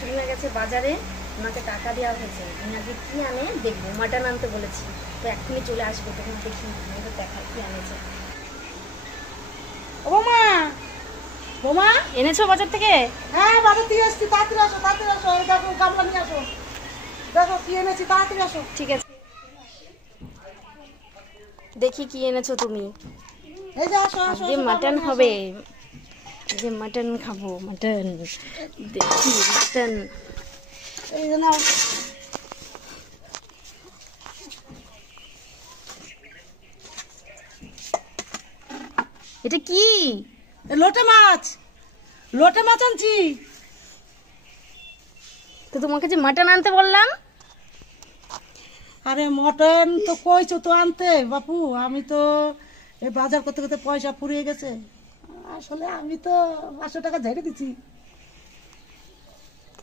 শাশুড়ি মা গেছে বাজারে, ওনাকে টাকা দেওয়া হয়েছে, উনি আগে কি আনে দেখবো। মাটন আনতে বলেছি, তো এক্ষুনি চলে আসবো, তখন দেখি আমাকে দেখা কি আনেছে। ও বৌমা, বৌমা এনেছো বাজার থেকে? হ্যাঁ বাজার থেকে এসছি, তাড়াতাড়ি আসো, তাড়াতাড়ি আসো। এই দেখো গামলা নিয়ে আসো, দেখো কি এনেছি, তাড়াতাড়ি আসো। ঠিক আছে, দেখি কি এনেছো তুমি। এই যে আসো আসো। যে মাটন হবে, যে মাটন খাবো, মাটন দেখি মাটন। এই যে নাও। এটা কি? লোটে মাছ, লোটে মাছ আনছি। তো তোমাকে যে মাটন আনতে বললাম। আরে মটন তো কইছো তো আনতে বাপু, আমি তো এই বাজার করতে করতে পয়সা ফুরিয়ে গেছে। আসলে আমি তো 500 টাকা ঝেড়ে দিচ্ছি।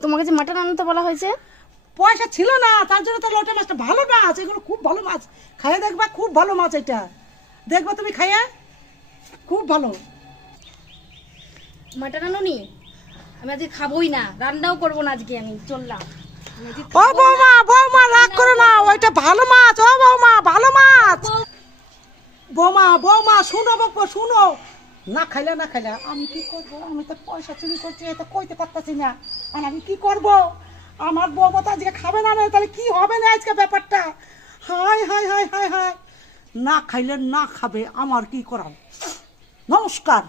তোমাকে যে মাটন আনতে বলা হয়েছে, পয়সা ছিল না, তার জন্য তো লোটে মাছটা ভালো মাছ, এগুলো খুব ভালো মাছ। খাইয়ে দেখবা, খুব ভালো মাছ এটা, দেখবা তুমি খাইয়ে, খুব ভালো। মাটন আনোনি? আমি আজকে খাবোই না, রান্নাও করবো না আজকে, আমি চললাম। ও বৌমা, বৌমা রাগ করো না, ওইটা ভালো মাছ। ও বৌমা, ভালো মাছ। বৌমা, বৌমা শুনো বাপু, শুনো। না খাইলে না খাইলে আমি কি করবো? আমি তো পয়সা চুরি করছি, এটা কইতে পারতাছি না। আর আমি কি করব? আমার বৌমা তো আজকে খাবে না, তাহলে কি হবে না আজকে ব্যাপারটা? High high high high high, না খাইলে না খাবে, আমার কি করার। নমস্কার।